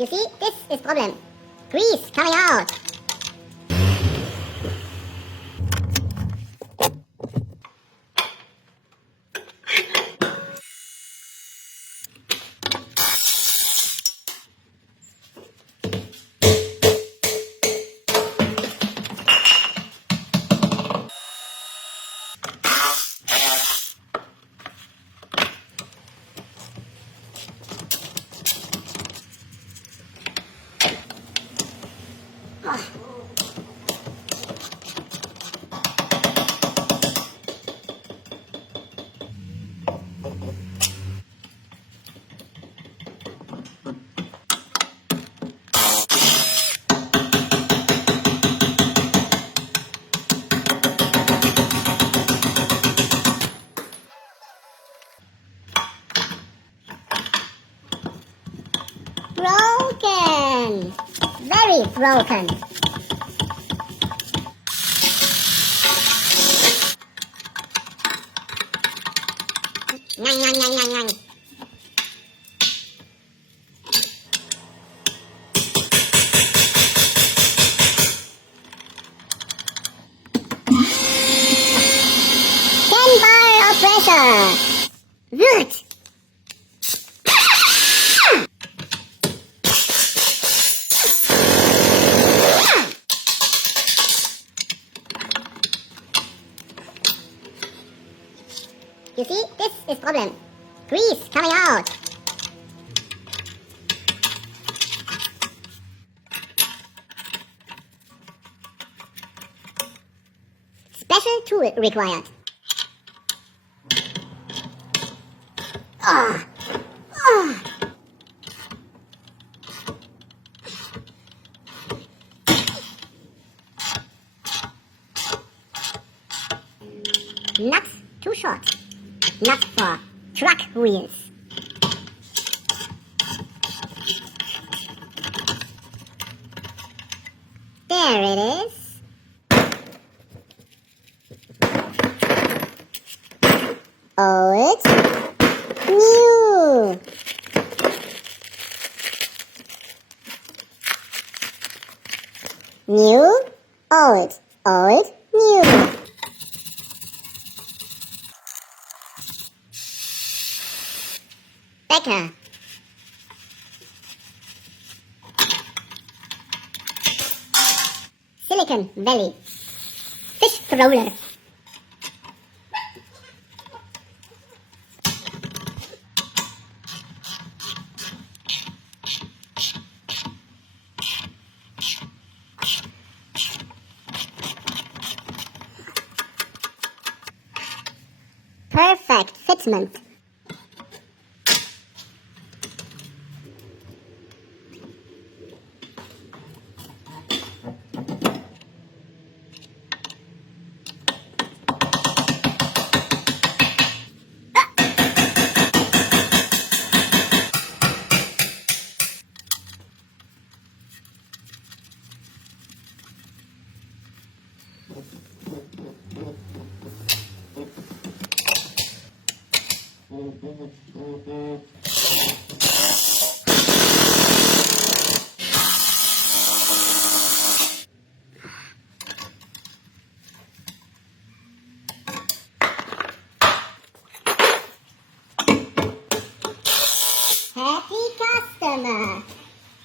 You see, this is problem. Grease coming out. Broken. Very broken. Ngang, ngang, ngang, ngang, ngang. Bar of pressure. Root. You see, this is problem. Grease coming out. Special tool required. Nuts too short. Not for truck wheels. There it is. Old, new. New, old, old, new. Better. Silicon Valley. Fish roller. Perfect fitment. Happy customer.